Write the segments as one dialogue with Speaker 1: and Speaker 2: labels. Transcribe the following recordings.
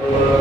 Speaker 1: Amen.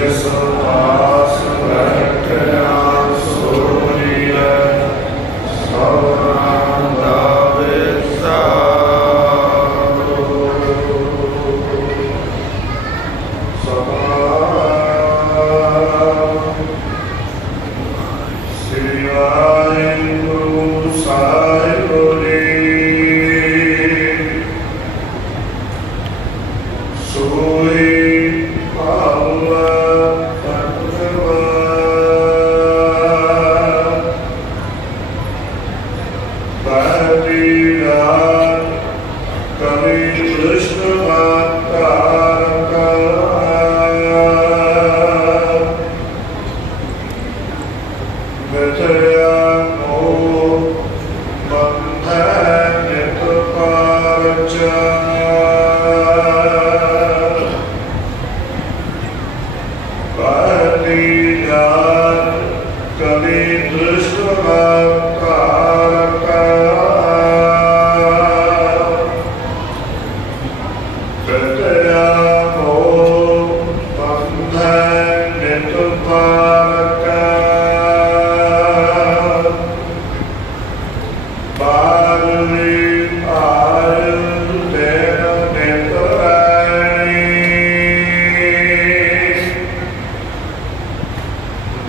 Speaker 1: Yes, sir.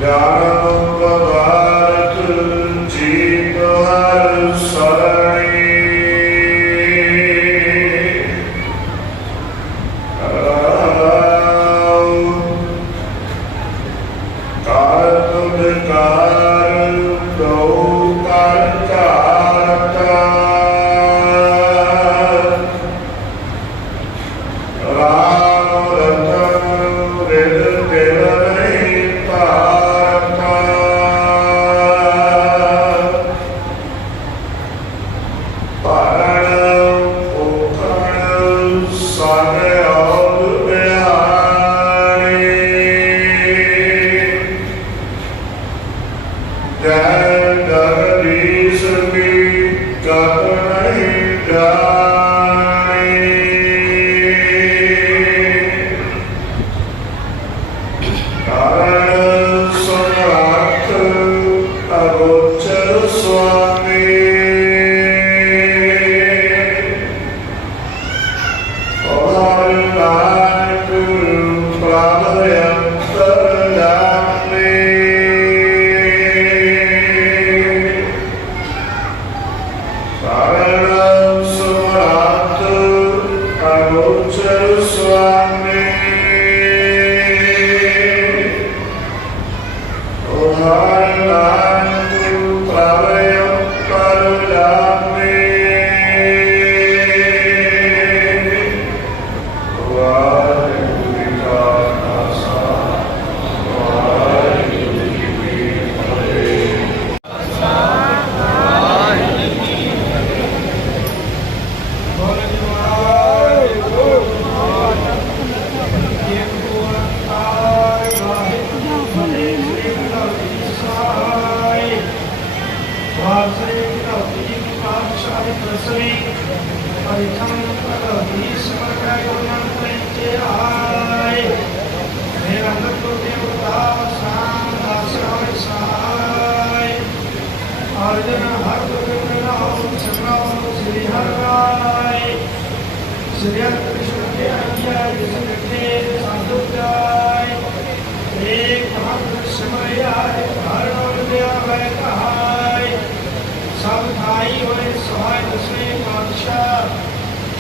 Speaker 1: Yeah.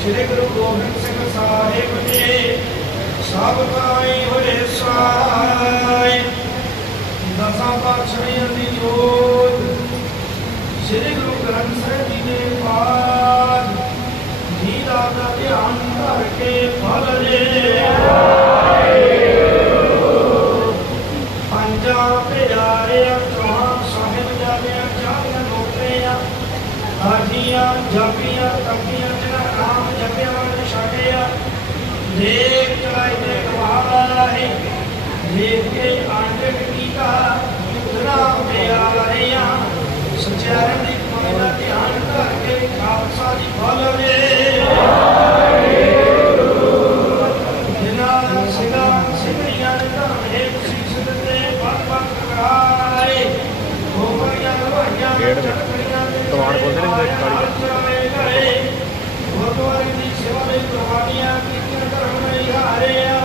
Speaker 1: ਸ੍ਰੀ ਗੁਰੂ ਗੋਬਿੰਦ ਸਿੰਘ ਸਾਹਿਬ ਜੀ ਸਭ ਕਾਈ ਹੋਏ ਸਾਈ ਦਸਾਂ ਪਾਤਸ਼ਾਹਾਂ ਦੀ ਜੋਤ ਸ੍ਰੀ ਗੁਰੂ ਗ੍ਰੰਥ ਸਾਹਿਬ ਜੀ ਦੇ ਪਾਸ
Speaker 2: ਜਪੀਆਂ ਤਕੀਆਂ ਜਿਹੜਾ ਨਾਮ ਜਪਿਆ ਵਾਲੇ ਛੱਡਿਆ ਦੇਖ ਚਲਾਈ ਤੇ ਕਮਾਲਾ ਹੈ ਦੇਖ ਕੇ ਆਂਡੇ ਕੀਤਾ ਨਾਮ ਦੇ ਆ ਰਹੀਆਂ ਸਚਿਆਰਨ ਦੀ ਧਰਮ ਹੇਤ ਸੀਸ ਦਿੱਤੇ ਵੱਖ ਵੱਖ ਕਰਾਏ ਹੋਮਰੀਆਂ ਲਵਾਈਆਂ ਚੜਕੜੀਆਂ ਦੇ
Speaker 3: ਦੀਵਾਨ ਖੋਲ੍ਹਦੇ ਨੇ ਕਾਲੀ
Speaker 2: ਗੁਰਦੁਆਰੇ ਦੀ ਸੇਵਾ ਲਈ ਕੁਰਬਾਨੀਆਂ ਕੀਤੀਆਂ ਧਰਮ ਲਈ ਹਾਰਿਆ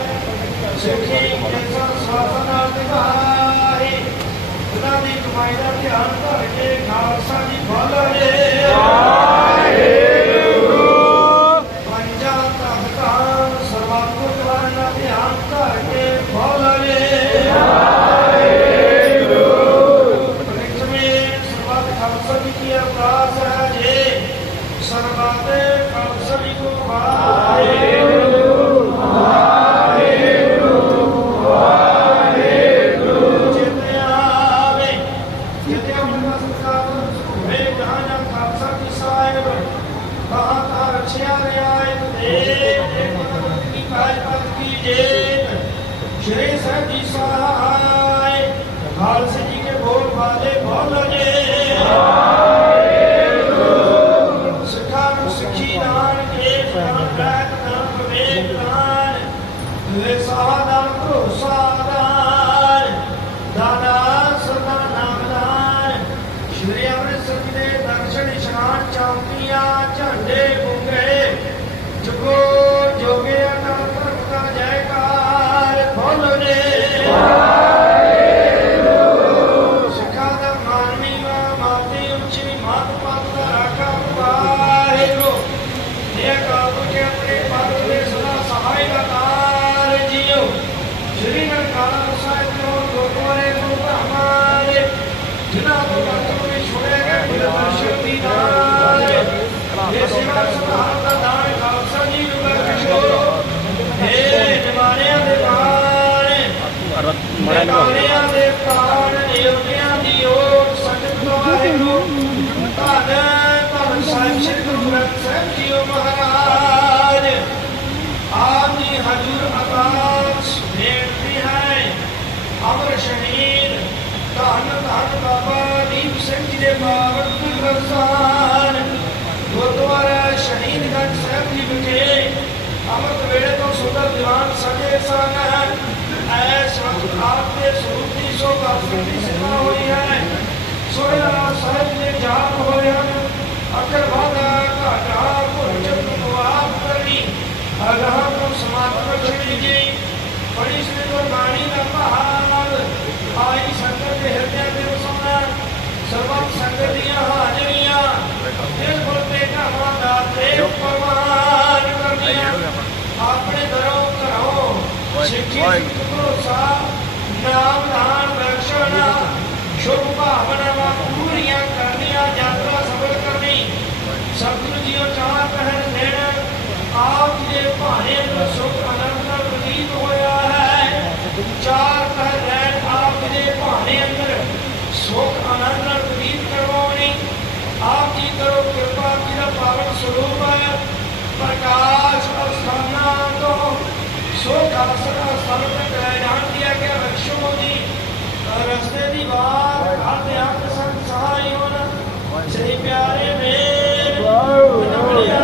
Speaker 2: ਸਿੱਖੀ ਕੈਸਾ ਸਾਧਨਾ ਦਿਵਾਰੇ ਉਹਨਾਂ ਦੀ ਕਮਾਈ ਦਾ ਧਿਆਨ Amém. ਖਾਲਸੇ ਜੀ ਕੇ ਬੋਲ ਬਾਲੇ ਬੋਲ ਜੇ ਸਿੱਖਾਂ ਨੂੰ ਸਿੱਖੀ ਦਾਨ ਕੇ ਦਾਨ ਰਹਿਤ ਦਾਨ ਵਿਵੇਕ ਦਾਨ ਵੇ ਸਾਧਨ ਭਰੋਸਾ ਦਾਨ ਦਾਦਾ ਸਦਾ ਨਾਮ ਦਾਨ ਸ਼੍ਰੀ ਅੰਮ੍ਰਿਤਸਰ ਜੀ ਦੇ ਦਰਸ਼ਨ ਇਸ਼ਨਾਨ ਚੌਂਕੀਆਂ ਝੰਡੇ ਗੁੰਗੇ ਜਗੋ ਜੋਗੇ ਅਕਾਲ ਧਰਮ ਦਾ ਜੈਕਾਰ ਬੋਲਨੇ ਸਿੱਖਾਂ ਦਾ ਮਾਨਵੀ ਵਾ ਮਾਤੀ ਉੱਚੀ ਮਾਤ ਪਾਤ ਦਾ ਰਾਖਾ ਵਾਹਿਗੁਰੂ ਇਹ ਕਾਬੂ ਕੇ ਆਪਣੇ ਪਦ ਦੇ ਸਦਾ ਸਹਾਇ ਦਾ ਕਾਰ ਜੀਓ ਸ਼੍ਰੀ ਨਨਕਾਣਾ ਸਾਹਿਬ ਤੋਂ ਗੁਰਦੁਆਰੇ ਨੂੰ ਧਰਮਾਲੇ ਜਿਨ੍ਹਾਂ ਤੋਂ ਵਰਤੋਂ ਵਿੱਚ ਛੋੜਿਆ ਗਿਆ ਗੁਰੂ ਦਰਸ਼ਨ ਦੀ ਦਾਨ ਇਹ ਸੇਵਾ ਸੁਭਾਨ ਦਾ ਦਾਨ ਖਾਲਸਾ ਜੀ ਨੂੰ ਬਖਸ਼ੋ ਇਹ ਨਿਵਾਰਿਆਂ ਦੇ ਦਾਨ ਨਿਵਾਰਿਆਂ ਦੇ ਦਾਨ ਦੇਵਤਿਆਂ ਦੀ ਓਟ ਸੰਗਤ ਵਾਹਿਗੁਰੂ ਧੰਨ ਧੰਨ ਸਾਹਿਬ ਸ੍ਰੀ ਗੁਰੂ ਗ੍ਰੰਥ ਸਾਹਿਬ ਜੀਓ ਮਹਾਰਾਜ ਆਪ ਦੀ ਹਜ਼ੂਰ ਅਰਦਾਸ ਬੇਨਤੀ ਹੈ ਅਮਰ ਸ਼ਹੀਦ ਧੰਨ ਧੰਨ ਬਾਬਾ ਦੀਪ ਸਿੰਘ ਜੀ ਦੇ ਬਾਵਨ ਗੁਰਸਾਨ ਗੁਰਦੁਆਰਾ ਸ਼ਹੀਦਗੰਜ ਸਾਹਿਬ ਜੀ ਵਿਖੇ ਅਮਰਤ ਵੇਲੇ ਤੋਂ ਸੁੰਦਰ ਦੀਵਾਨ ਸਜੇ ਸਨ ਐਸ ਵਕਤ ਆਪ ਸਰੂਪ ਦੀ ਸੋਭਾ ਦੀ ਸੇਵਾ ਹੋਈ ਹੈ। ਸੋਹਣਾ ਸਾਹਿਬ ਦੇ ਜਾਪ ਹੋਏ ਅਕਰ ਵਾਦਾ ਘਾਟਾ ਭੁਜਨ ਮੁਆਫ ਕਰਨੀ ਅਗਾਹ ਨੂੰ ਸਮਾਪਤ ਬਖਸ਼ੀ ਜੀ ਬੜੀ ਸ੍ਰੀ ਗੁਰਬਾਣੀ ਦਾ ਭਾਵ ਆਈ ਸੰਗਤ ਦੇ ਹਿਰਦਿਆਂ ਦੇ ਵਸਾਉਣਾ। ਸਰਬੱਤ ਸੰਗਤ ਦੀਆਂ ਹਾਜ਼ਰੀਆਂ ਇਸ ਬੋਲਤੇ ਘਰਾਂ ਦਾ ਤੇ ਪਰਮਾਨ ਕਰਨੀਆਂ ਆਪਣੇ ਦਰੋਂ ਘਰੋਂ ਭਰੋਸਾ ਨਾਮ ਦਾਨ ਬਖਸ਼ਣਾ ਸ਼ੁਭ ਭਾਵਨਾਵਾਂ ਪੂਰੀਆਂ ਕਰਨੀਆਂ ਯਾਤਰਾ ਸਫਲ ਕਰਨੀ ਸਤਿਗੁਰੂ ਜੀ ਉਹ ਪਹਿਰ ਦੇਣ ਆਪ ਦੇ ਭਾਣੇ ਅੰਦਰ ਸੁਖ ਆਨੰਦ ਨਾਲ ਬਤੀਤ ਹੋਇਆ ਹੈ ਚਾਰ ਪਹਿਰ ਰਹਿਣ ਆਪ ਦੇ ਭਾਣੇ ਅੰਦਰ ਸੁਖ ਆਨੰਦ ਨਾਲ ਬਤੀਤ ਕਰਵਾਉਣੀ ਆਪ ਜੀ ਕਰੋ ਕਿਰਪਾ ਜੀ ਦਾ ਪਾਵਨ ਸਰੂਪ ਹੈ, ਪ੍ਰਕਾਸ਼ ਅਸਥਾਨਾਂ ਸੁਖ ਅਸਰ ਅਸਰ ਤੱਕ ਲੈ ਜਾਣ ਗਿਆ ਬਖਸ਼ੋ ਜੀ ਰਸਤੇ ਦੀ ਵਾਰ ਆਤੇ ਆਪ ਸੰਗ ਹੋਣ ਸ੍ਰੀ ਪਿਆਰੇ ਮੇਰ ਨਮੜਿਆ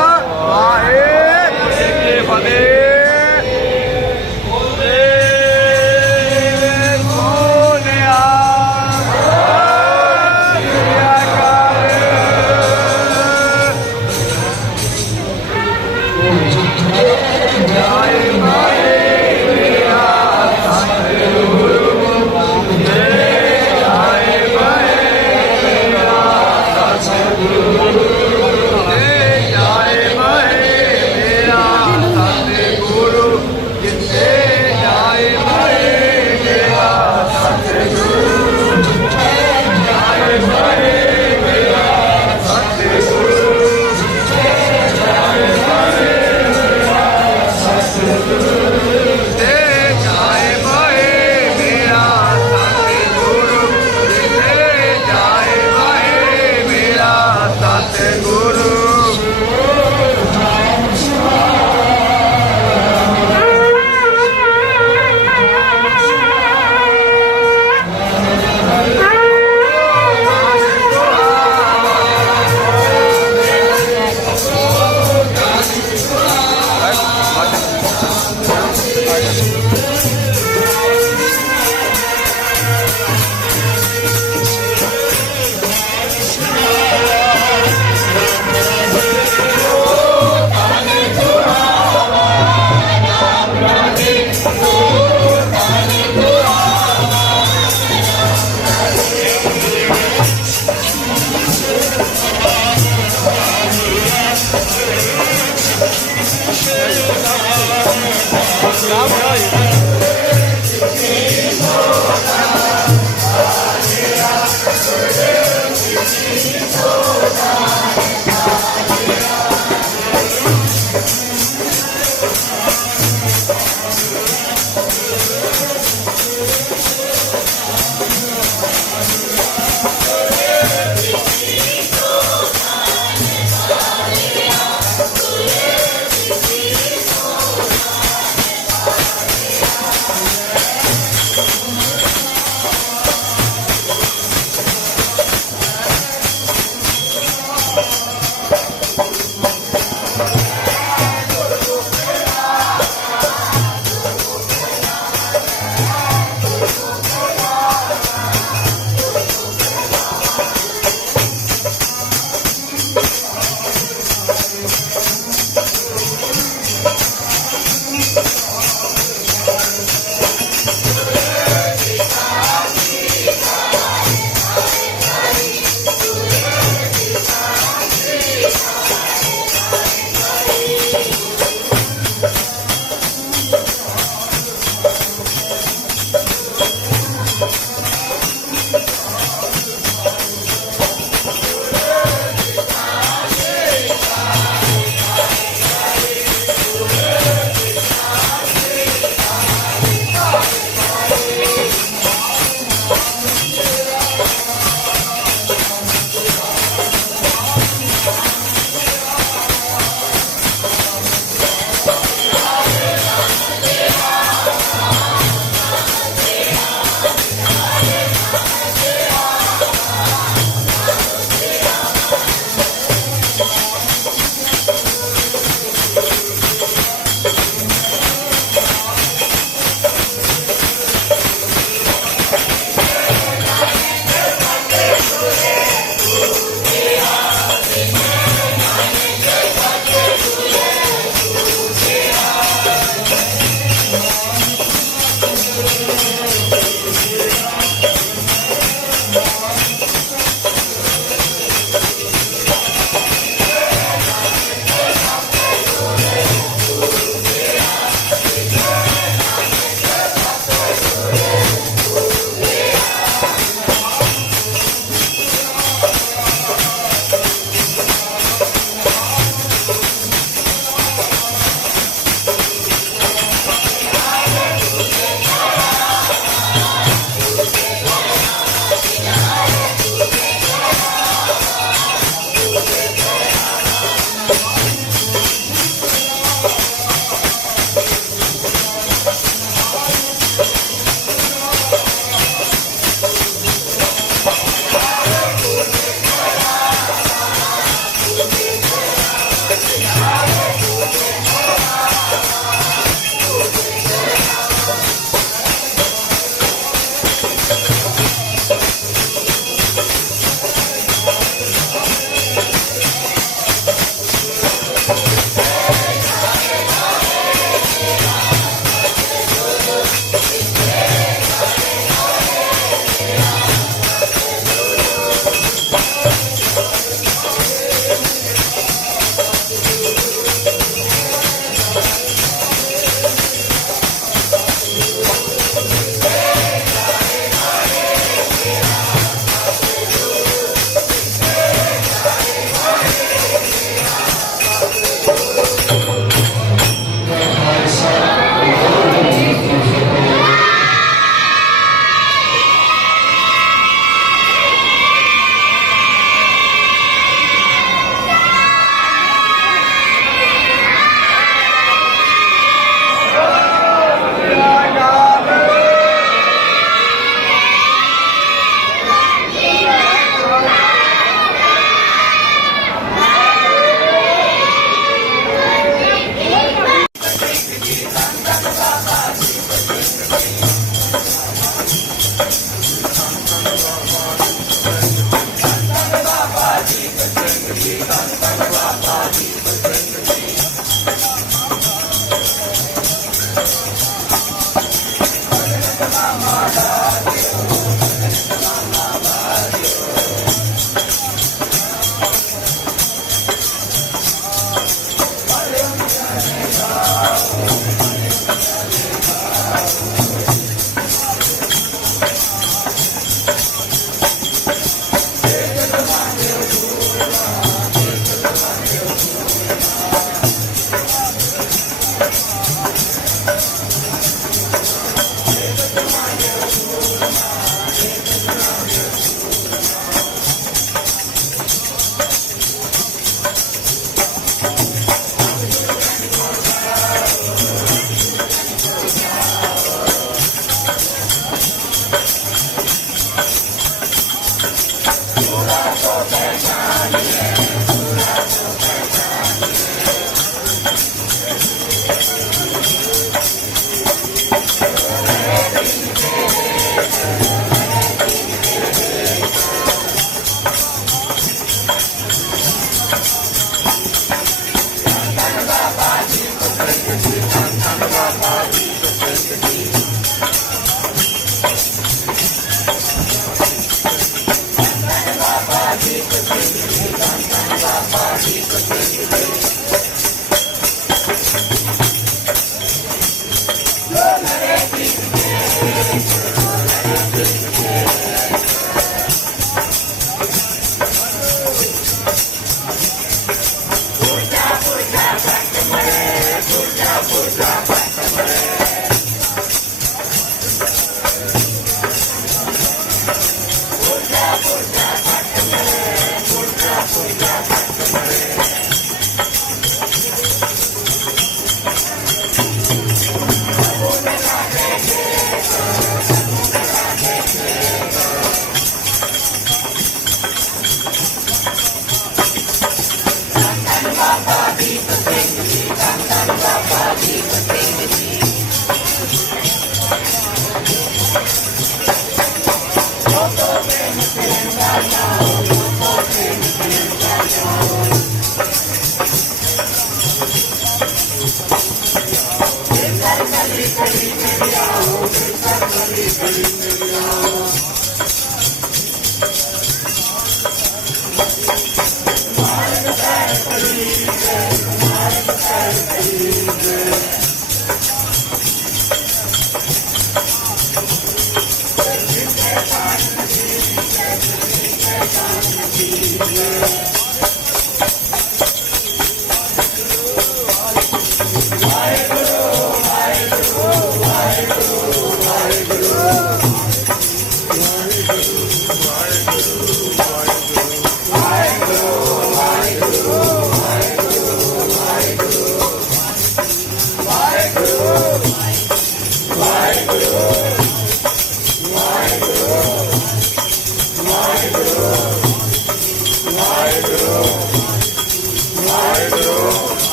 Speaker 1: Hallelujah.